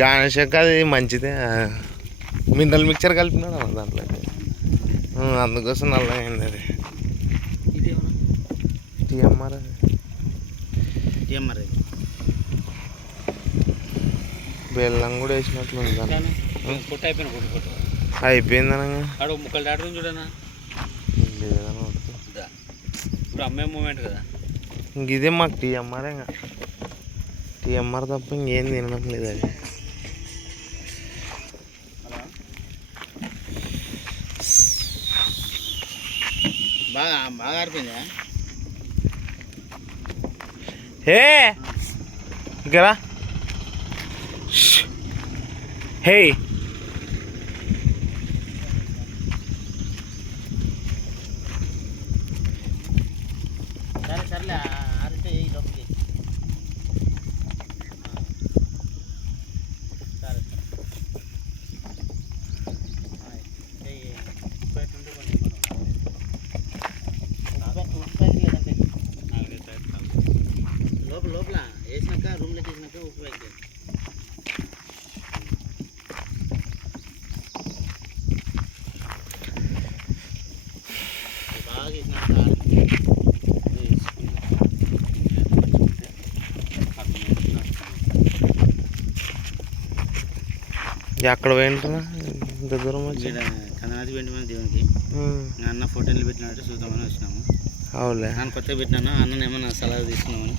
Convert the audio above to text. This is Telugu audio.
గానశక అది మంచిదే, మినరల్ మిక్చర్ కలిపినాడు దాంట్లో, అందుకోసం నల్లగా అయింది అది. టీఎంఆర్ బెల్లం కూడా వేసినట్లుంది దాన్ని. అయిపోయింది అనగా ముక్కలు దాటం చూడనా ఇప్పుడు అమ్మే మూమెంట్ కదా. ఇంక ఇదే మాకు టీఎంఆర్, ఇంకా టీఎంఆర్ తప్ప ఇంకేం తినడం లేదు అది. బాగా బాగా ఆడిపోయిందా? హే ఇక్కడ హే సరే సర్లే ఆడితే ఈ లోపలికి. సరే లోపల లోపల వేసినాక రూమ్లోకి వేసినాక ఉప్పు అయితే బాగా వేసినాక ఎక్కడ పోయింటున్నా ఇంత దూరం వచ్చి కన్నాది పెట్టి మన దేవునికి అన్న ఫోటోలు పెట్టినట్టు చూద్దామని వచ్చినాము. అవులే నన్ను కొత్తగా పెట్టినాను, అన్న ఏమన్నా సలహా తీసుకున్నామని.